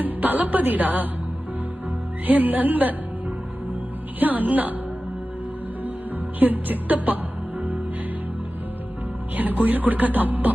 என் தளபதிடா, என் நண்பன், என் அண்ணா, என் சித்தப்பா, எனக்கு உயிர் கொடுக்காத அப்பா.